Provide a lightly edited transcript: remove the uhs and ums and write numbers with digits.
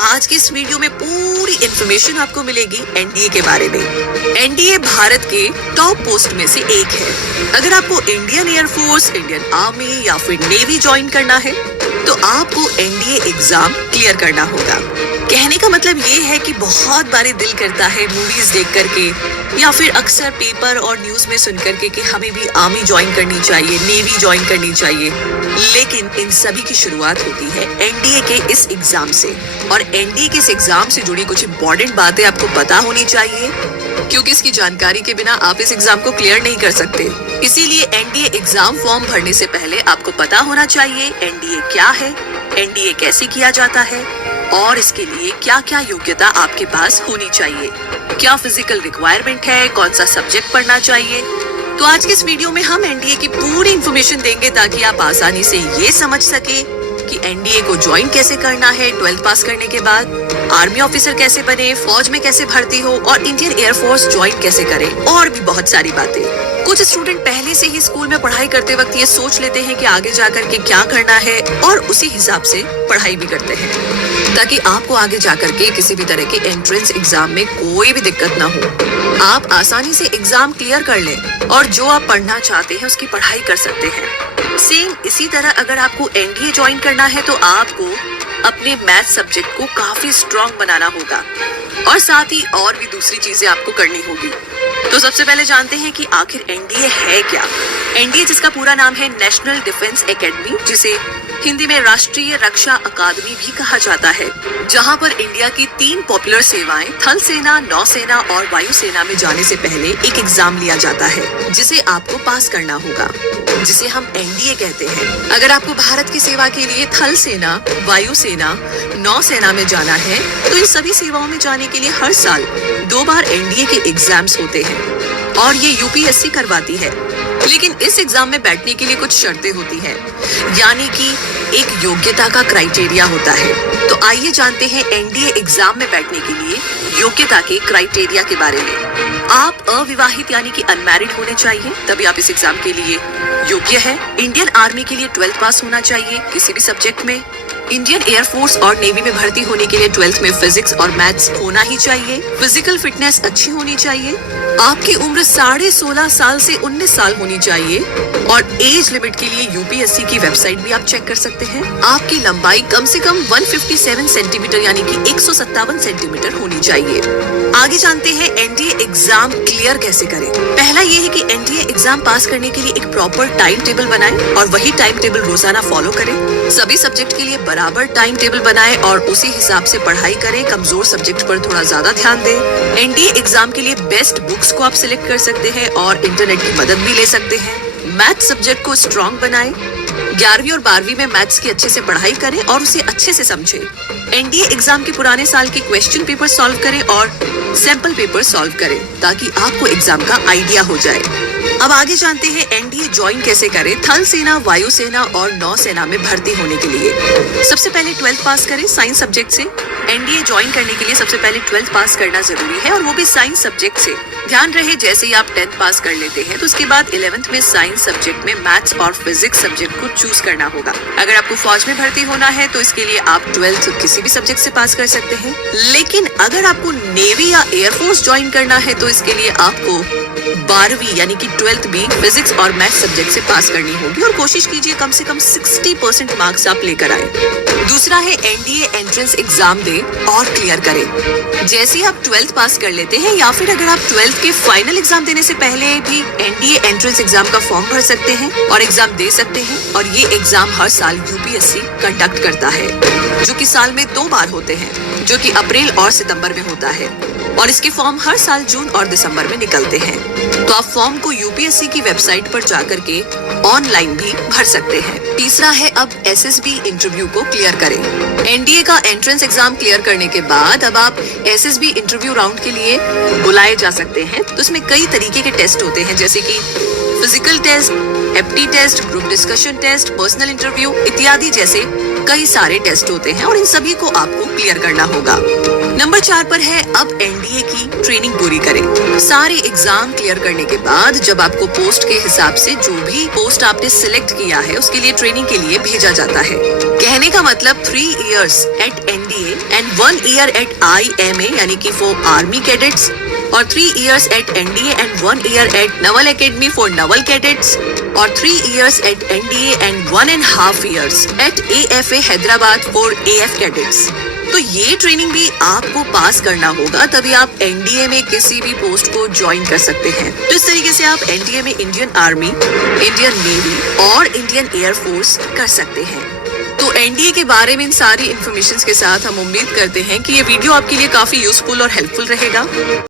आज के इस वीडियो में पूरी इन्फॉर्मेशन आपको मिलेगी एनडीए के बारे में। एनडीए भारत के टॉप पोस्ट में से एक है। अगर आपको इंडियन एयरफोर्स, इंडियन आर्मी या फिर नेवी ज्वाइन करना है तो आपको एनडीए एग्जाम क्लियर करना होगा। कहने का मतलब ये है कि बहुत बारी दिल करता है मूवीज देख करके या फिर अक्सर पेपर और न्यूज में सुन करके कि हमें भी आर्मी ज्वाइन करनी चाहिए, नेवी ज्वाइन करनी चाहिए, लेकिन इन सभी की शुरुआत होती है एनडीए के इस एग्जाम से। और एनडीए के इस एग्जाम से जुड़ी कुछ इंपॉर्टेंट बातें आपको पता होनी चाहिए, क्योंकि इसकी जानकारी के बिना आप इस एग्जाम को क्लियर नहीं कर सकते। इसीलिए एनडीए एग्जाम फॉर्म भरने से पहले आपको पता होना चाहिए एनडीए क्या है, एनडीए कैसे किया जाता है और इसके लिए क्या क्या योग्यता आपके पास होनी चाहिए, क्या फिजिकल रिक्वायरमेंट है, कौन सा सब्जेक्ट पढ़ना चाहिए। तो आज के इस वीडियो में हम एनडीए की पूरी इंफॉर्मेशन देंगे ताकि आप आसानी से ये समझ सके कि एनडीए को ज्वाइन कैसे करना है 12th पास करने के बाद, आर्मी ऑफिसर कैसे बने, फौज में कैसे भर्ती हो और इंडियन एयरफोर्स ज्वाइन कैसे करें, और भी बहुत सारी बातें। कुछ स्टूडेंट पहले से ही स्कूल में पढ़ाई करते वक्त ये सोच लेते हैं कि आगे जाकर के क्या करना है और उसी हिसाब से पढ़ाई भी करते हैं ताकि आपको आगे जाकर के किसी भी तरह के एंट्रेंस एग्जाम में कोई भी दिक्कत ना हो, आप आसानी से एग्जाम क्लियर कर लें और जो आप पढ़ना चाहते हैं उसकी पढ़ाई कर सकते हैं। सेम इसी तरह अगर आपको एनडीए ज्वाइन करना है तो आपको अपने मैथ सब्जेक्ट को काफी स्ट्रॉन्ग बनाना होगा और साथ ही और भी दूसरी चीजें आपको करनी होगी। तो सबसे पहले जानते हैं कि आखिर एनडीए है क्या। एनडीए, जिसका पूरा नाम है नेशनल डिफेंस एकेडमी, जिसे हिंदी में राष्ट्रीय रक्षा अकादमी भी कहा जाता है, जहां पर इंडिया की 3 पॉपुलर सेवाएं थल सेना, नौसेना और वायुसेना में जाने से पहले एक एग्जाम लिया जाता है जिसे आपको पास करना होगा, जिसे हम एनडीए कहते हैं। अगर आपको भारत की सेवा के लिए थल सेना, वायुसेना, नौसेना में जाना है तो इन सभी सेवाओं में जाने के लिए हर साल 2 बार एनडीए के एग्जाम्स होते हैं और ये यूपीएससी करवाती है। लेकिन इस एग्जाम में बैठने के लिए कुछ शर्तें होती हैं, यानी कि एक योग्यता का क्राइटेरिया होता है। तो आइए जानते हैं एनडीए एग्जाम में बैठने के लिए योग्यता के क्राइटेरिया के बारे में। आप अविवाहित यानी कि अनमैरिड होने चाहिए, तभी आप इस एग्जाम के लिए योग्य है। इंडियन आर्मी के लिए 12th पास होना चाहिए किसी भी सब्जेक्ट में। इंडियन एयरफोर्स और नेवी में भर्ती होने के लिए 12th में फिजिक्स और मैथ्स होना ही चाहिए। फिजिकल फिटनेस अच्छी होनी चाहिए। आपकी उम्र 16.5 साल से 19 साल होनी चाहिए और एज लिमिट के लिए यूपीएससी की वेबसाइट भी आप चेक कर सकते हैं। आपकी लंबाई कम से कम 157 सेंटीमीटर यानी कि 157 सेंटीमीटर होनी चाहिए। आगे जानते हैं एनडीए एग्जाम क्लियर कैसे करें। पहला ये है कि एनडीए एग्जाम पास करने के लिए एक प्रॉपर टाइम टेबल बनाएं और वही टाइम टेबल रोजाना फॉलो करें। सभी सब्जेक्ट के लिए बराबर टाइम टेबल बनाएं और उसी हिसाब से पढ़ाई करें। कमजोर सब्जेक्ट पर थोड़ा ज्यादा ध्यान दें। एनडीए एग्जाम के लिए बेस्ट बुक्स को आप सिलेक्ट कर सकते हैं और इंटरनेट की मदद भी ले सकते हैं। मैथ सब्जेक्ट को स्ट्रॉन्ग बनाएं। 11वीं और 12वीं में मैथ्स की अच्छे से पढ़ाई करें और उसे अच्छे से समझें। एनडीए एग्जाम के पुराने साल के क्वेश्चन पेपर सॉल्व करें और सैंपल पेपर सॉल्व करें ताकि आपको एग्जाम का आइडिया हो जाए। अब आगे जानते हैं एनडीए ज्वाइन कैसे करें थल सेना, वायुसेना और नौसेना में भर्ती होने के लिए। सबसे पहले 12th पास करें साइंस सब्जेक्ट से। एनडीए ज्वाइन करने के लिए सबसे पहले 12th पास करना जरूरी है और वो भी साइंस सब्जेक्ट से। ध्यान रहे, जैसे ही आप 10th पास कर लेते हैं तो उसके बाद 11th में साइंस सब्जेक्ट में मैथ्स और फिजिक्स सब्जेक्ट को चूज करना होगा। अगर आपको फौज में भर्ती होना है तो इसके लिए आप 12th किसी भी सब्जेक्ट से पास कर सकते हैं। लेकिन अगर आपको नेवी या एयरफोर्स ज्वाइन करना है तो इसके लिए आपको 12वीं यानी कि 12th भी फिजिक्स और मैथ सब्जेक्ट से पास करनी होगी और कोशिश कीजिए कम से कम 60% मार्क्स आप लेकर आए। दूसरा है एनडीए एंट्रेंस एग्जाम दें और क्लियर करें। जैसे आप 12th पास कर लेते हैं या फिर अगर आप 12th के फाइनल एग्जाम देने से पहले भी एनडीए एंट्रेंस एग्जाम का फॉर्म भर सकते हैं और एग्जाम दे सकते हैं। और ये एग्जाम हर साल यूपीएससी कंडक्ट करता है, जो कि साल में 2 बार होते हैं, जो कि अप्रैल और सितंबर में होता है और इसके फॉर्म हर साल जून और दिसंबर में निकलते हैं। तो आप फॉर्म को यूपीएससी की वेबसाइट पर जाकर के ऑनलाइन भी भर सकते हैं। तीसरा है अब एसएसबी इंटरव्यू को क्लियर करें। एनडीए का एंट्रेंस एग्जाम क्लियर करने के बाद अब आप एसएसबी इंटरव्यू राउंड के लिए बुलाए जा सकते हैं। तो इसमें कई तरीके के टेस्ट होते हैं, जैसे कि फिजिकल टेस्ट, एप्टी test, group discussion test, personal interview इत्यादि जैसे कई सारे टेस्ट होते हैं और इन सभी को आपको क्लियर करना होगा। नंबर 4 पर है अब एनडीए की ट्रेनिंग पूरी करें। सारे एग्जाम क्लियर करने के बाद जब आपको पोस्ट के हिसाब से जो भी पोस्ट आपने सिलेक्ट किया है उसके लिए ट्रेनिंग के लिए भेजा जाता है। कहने का मतलब 3 years at NDA and 1 year at IMA यानी कि फॉर आर्मी कैडेट्स, और 3 years at NDA and 1 year at naval academy for naval cadets, और 3 years at NDA and 1.5 years at AFA Hyderabad for AF cadets. तो ये training भी आपको पास करना होगा, तभी आप एनडीए में किसी भी पोस्ट को ज्वाइन कर सकते हैं। तो इस तरीके से आप एनडीए में इंडियन आर्मी, इंडियन नेवी और इंडियन एयरफोर्स कर सकते हैं। तो एनडीए के बारे में इन सारी इन्फॉर्मेशन के साथ हम उम्मीद करते हैं कि ये वीडियो आपके लिए काफी यूजफुल और हेल्पफुल रहेगा।